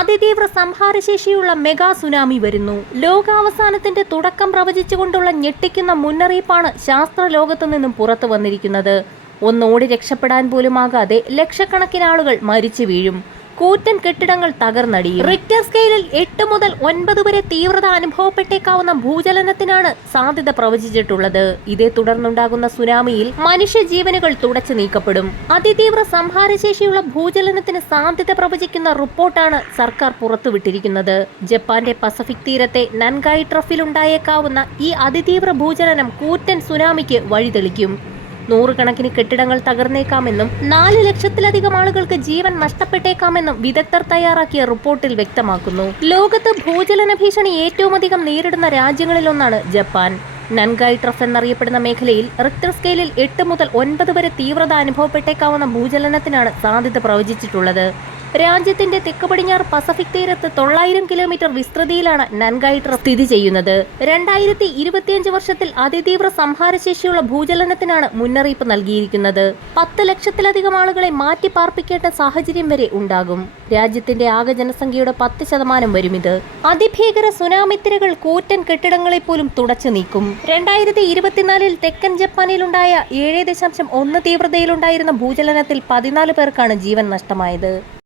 അതിതീവ്ര സംഹാരശേഷിയുള്ള mega tsunami വരുന്നു. ലോകാവസാനത്തിന്റെ തുടക്കം പ്രവചിച്ചുകൊണ്ടുള്ള ഞെട്ടിക്കുന്ന മുന്നറിയിപ്പാണ് ശാസ്ത്ര ലോകത്തു നിന്നും പുറത്തു വന്നിരിക്കുന്നത്. ഒന്നോടി രക്ഷപ്പെടാൻ പോലുമാകാതെ ലക്ഷക്കണക്കിന് ആളുകൾ മരിച്ചു വീഴും. കൂറ്റൻ കെട്ടിടങ്ങൾ തകർന്നടിയും. റിക്ടർ സ്കെയിലിൽ എട്ട് മുതൽ ഒൻപത് വരെ തീവ്രത അനുഭവപ്പെട്ടേക്കാവുന്ന ഭൂചലനത്തിനാണ് സാധ്യത പ്രവചിച്ചിട്ടുള്ളത്. ഇതേ തുടർന്നുണ്ടാകുന്ന സുനാമിയിൽ മനുഷ്യജീവനുകൾ തുടച്ചു നീക്കപ്പെടും. അതിതീവ്ര സംഹാരശേഷിയുള്ള ഭൂചലനത്തിന് സാധ്യത പ്രവചിക്കുന്ന റിപ്പോർട്ടാണ് സർക്കാർ പുറത്തുവിട്ടിരിക്കുന്നത്. ജപ്പാന്റെ പസഫിക് തീരത്തെ നൻഗായി ട്രഫിലുണ്ടായേക്കാവുന്ന ഈ അതിതീവ്ര ഭൂചലനം കൂറ്റൻ സുനാമിക്ക് വഴിതെളിക്കും. നൂറുകണക്കിന് കെട്ടിടങ്ങൾ തകർന്നേക്കാമെന്നും നാല് ലക്ഷത്തിലധികം ആളുകൾക്ക് ജീവൻ നഷ്ടപ്പെട്ടേക്കാമെന്നും വിദഗ്ധർ തയ്യാറാക്കിയ റിപ്പോർട്ടിൽ വ്യക്തമാക്കുന്നു. ലോകത്ത് ഭൂചലന ഭീഷണി ഏറ്റവും അധികം നേരിടുന്ന രാജ്യങ്ങളിലൊന്നാണ് ജപ്പാൻ. നൻഗായ് ട്രഫ് എന്നറിയപ്പെടുന്ന മേഖലയിൽ റിക്ടർ സ്കെയിലിൽ എട്ട് മുതൽ ഒൻപത് വരെ തീവ്രത അനുഭവപ്പെട്ടേക്കാവുന്ന ഭൂചലനത്തിനാണ് സാധ്യത പ്രവചിച്ചിട്ടുള്ളത്. രാജ്യത്തിന്റെ തെക്ക് പടിഞ്ഞാറ് പസഫിക് തീരത്ത് തൊള്ളായിരം കിലോമീറ്റർ വിസ്തൃതിയിലാണ് ട്രഫ് സ്ഥിതി ചെയ്യുന്നത്. രണ്ടായിരത്തി ഇരുപത്തിയഞ്ച് വർഷത്തിൽ അതിതീവ്ര സംഹാരശേഷിയുള്ള ഭൂചലനത്തിനാണ് മുന്നറിയിപ്പ് നൽകിയിരിക്കുന്നത്. പത്ത് ലക്ഷത്തിലധികം ആളുകളെ മാറ്റി പാർപ്പിക്കേണ്ട സാഹചര്യം വരെ ഉണ്ടാകും. രാജ്യത്തിന്റെ ആകെ ജനസംഖ്യയുടെ പത്ത് ശതമാനം വരും ഇത്. അതിഭീകര സുനാമിത്തിരകൾ കൂറ്റൻ കെട്ടിടങ്ങളെ പോലും തുടച്ചു നീക്കും. രണ്ടായിരത്തി ഇരുപത്തിനാലിൽ തെക്കൻ ജപ്പാനിലുണ്ടായ ഏഴ് ദശാംശം ഒന്ന് തീവ്രതയിലുണ്ടായിരുന്ന ഭൂചലനത്തിൽ പതിനാല് പേർക്കാണ് ജീവൻ നഷ്ടമായത്.